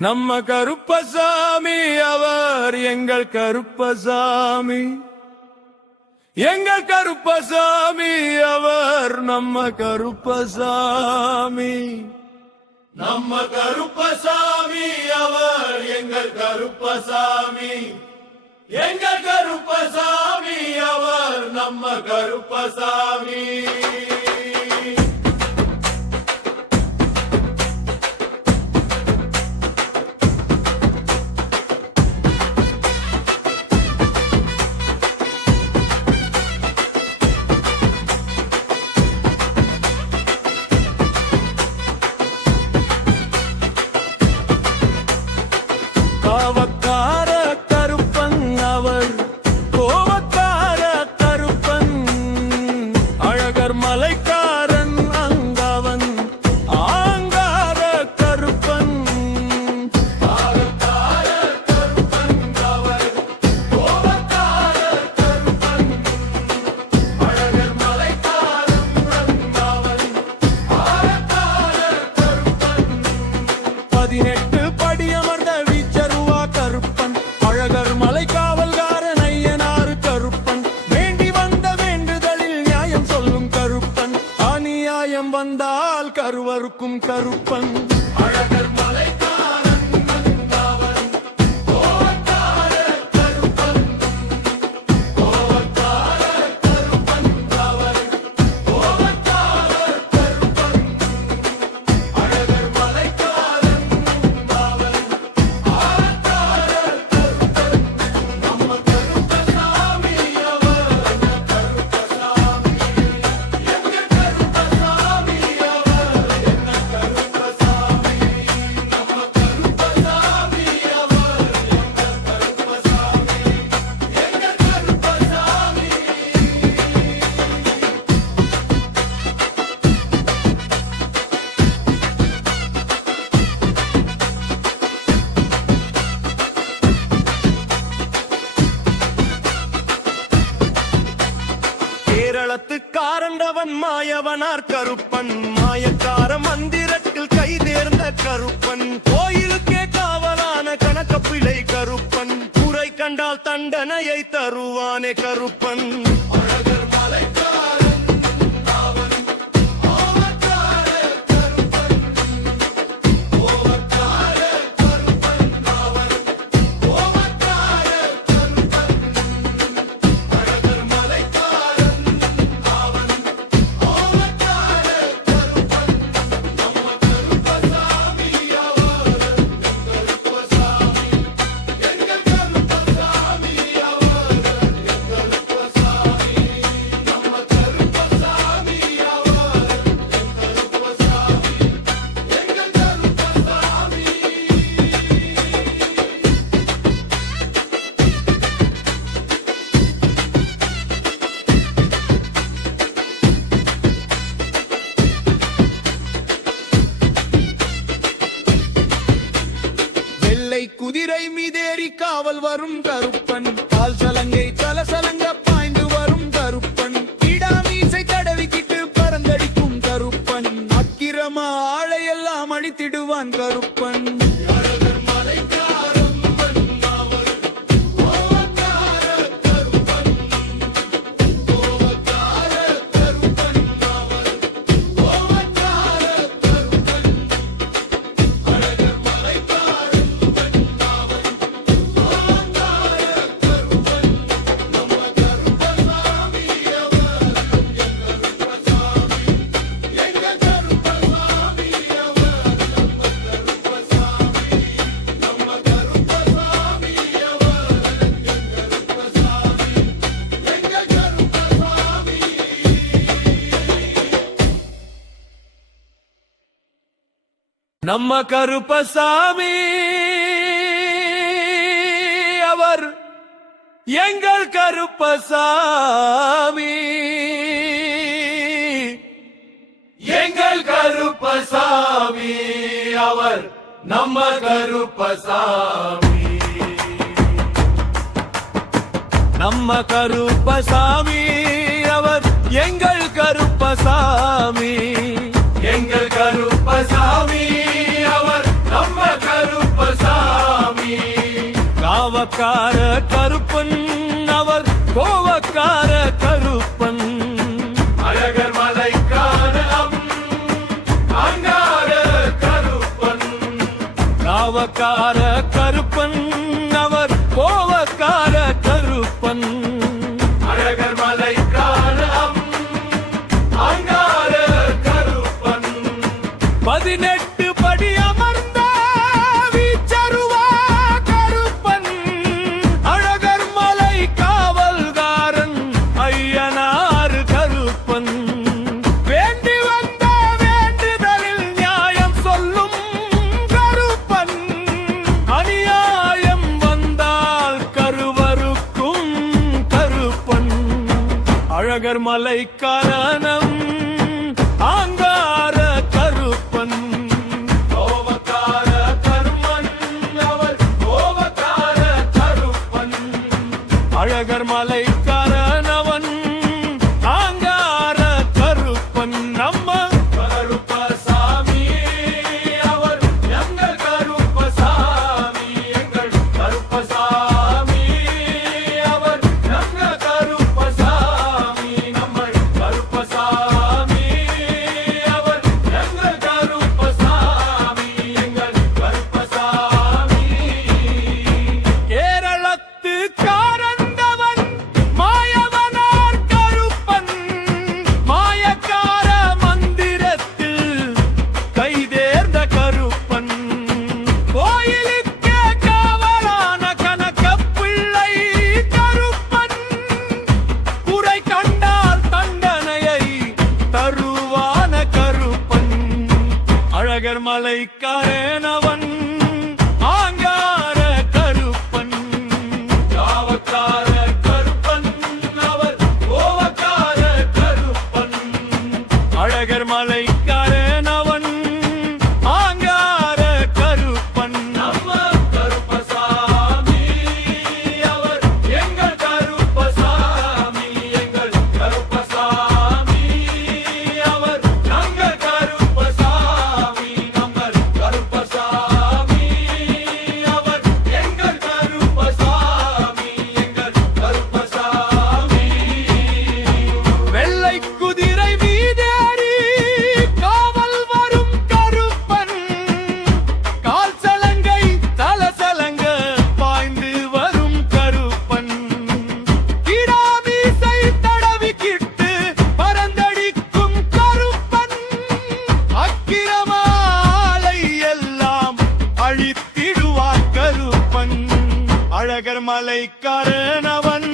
நம்ம கருப்பசாமி அவர் எங்கள் கருப்பசாமி, எங்கள் கருப்பசாமி அவர் நம்ம கருப்பசாமி. நம்ம கருப்பசாமி அவர் எங்கள் கருப்பசாமி, எங்கள் கருப்பசாமி அவர் நம்ம கருப்பசாமி. காவக்கார கருப்பன் அவர், கோவக்கார கருப்பன், அழகர் மலைக்காரன் அங்கவன், ஆங்கார கருப்பன். காவக்கார கருப்பன் அவர், கோவக்கார கருப்பன், அழகர் மலைக்காரன் அங்கவன், ஆங்கார கருப்பன். 18 படியமர்ந்த கருப்பன், அழகர் மலை காவல்காரன் ஐயனாறு கருப்பன், வேண்டி வந்த வேண்டுதலில் நியாயம் சொல்லும் கருப்பன், அநியாயம் வந்தால் கருவருக்கும் கருப்பன். அழகர் மலைக்காரன் அங்கவன், கோவக்கார கருப்பன், கோவக்கார கருப்பன் அவர், கோவக்கார கருப்பன், அழகர் மலைக்காரன் அங்கவன், கேரளத்துக்காரண்டவன் மாயவனார் கருப்பன், மாயக்கார மந்திரத்தில் கை தேர்ந்த கருப்பன், கோயிலுக்கே காவலான கணக்கப்பிள்ளை கருப்பன், குறை கண்டால் தண்டனையை தருவானே கருப்பன். அழகர் மலைக்காரன் அவன், கோவக்கார கருப்பன், கோவக்கார கருப்பன் அவன், கோவக்கார கருப்பன், அழகர் மலைக்காரன் அவன், கோவக்கார கருப்பன், நம்ம கருப்பசாமி அவர், எங்கள் கருப்பசாமி, எங்கள் கருப்பசாமி அவர், எங்கள் கருப்பசாமி, நம்ம கருப்பசாமி அவர், எங்கள் கருப்பசாமி, எங்கள் கருப்பசாமி. வெள்ளை குதிரை மீதேறி காவல் வரும் கருப்பன், கால் சலங்கை தலசலங்க பாய்ந்து வரும் கருப்பன், இடாமீசை தடவிக்கிட்டு பறந்தடிக்கும் கருப்பன், அக்கிரம ஆளையெல்லாம் அடித்திடுவான் கருப்பன். அழகர் மலைக்காரன் அவர், கோவக்கார கருப்பன், கோவக்கார கருப்பன் அவர், கோவக்கார கருப்பன், அழகர் மலைக்காரன் அவர், கோவக்கார கருப்பன், நம்ம கருப்பசாமி அவர், எங்கள் கருப்பசாமி, எங்கள் கருப்பசாமி அவர், நம்ம கருப்பசாமி, நம்ம கருப்பசாமி அவர், எங்கள் கருப்பசாமி, எங்கள் கருப்பசாமி. நம்ம கருப்பசாமி அவர், எங்கள் கருப்பசாமி, எங்கள் கருப்பசாமி அவர், நம்ம கருப்பசாமி. நம்ம கருப்பசாமி அவர், எங்கள் கருப்பசாமி, எங்கள் கருப்பசாமி அவர், நம்ம கருப்பசாமி. காவக்கார கருப்பன் அவர் கோவக்கார கருப்பன் அழகர் மலைக்கான அங்கார கருப்பன் காவக்கார கருப்பன் அவர் கோவக்கார கருப்பன் அழகர் மலைக்கான அங்கார கருப்பன் 18 படி அமர்ந்த வீச்சருவா கருப்பன் அழகர் மலை காவல்காரன் ஐயனார் கருப்பன் வேண்டி வந்த வேண்டுதலில் நியாயம் சொல்லும் கருப்பன் அநியாயம் வந்தால் கருவருக்கும் கருப்பன் அழகர் மலை காரணம் ஆங்கார கருப்பன் கோவக்கார கருமன் அவர் கோவக்கார கருப்பன் அழகர் மலை காரணவன் ஆங்கார கருப்பன் நம்ம கருப்பசாமி அவர் எங்கள் கருப்பசாமி எங்கள் கருப்பசாமி அவர் எங்கள் கருப்பசாமி நம்ம கருப்பசாமி அவர் எங்கள் கருப்பசாமி எங்கள் கருப்பசாமி கேரளத்து காரந்தவன் மாயவனார் கருப்பன் மாயக்கார மந்திரத்தில் கைதேர்ந்த கருப்பன் கோயிலுக்கு காவலான கனகப்பிள்ளை கருப்பன் குறை கண்டால் தண்டனையை தருவான கருப்பன் அழகர் மலைக்காரனவன் ஆங்கார கருப்பன் காவக்கார கருப்பன் அவர் கோவக்கார கருப்பன் அழகர் மலைக்காரனவன் ஆங்கார கருப்பன் நம்ம கருப்பசாமி அவர் எங்கள் கருப்பசாமி எங்கள் கருப்பசாமி அவர் எங்கள் கருப்பசாமி நம்ம கருப்பசாமி அவர் எங்கள் கருப்பசாமி எங்கள் கருப்பசாமி வெள்ளை குதிரை மீதேறி காவல் வரும் கருப்பன் கால் சலங்கை தல சலங்க பாய்ந்து வரும் கருப்பன் கிடாமீசை தடவிக்கிட்டு பரந்தடிக்கும் கருப்பன் அக்கிரமாலை எல்லாம் அழித்திடுவார் கருப்பன் அழகர் மலைக்காரனவன்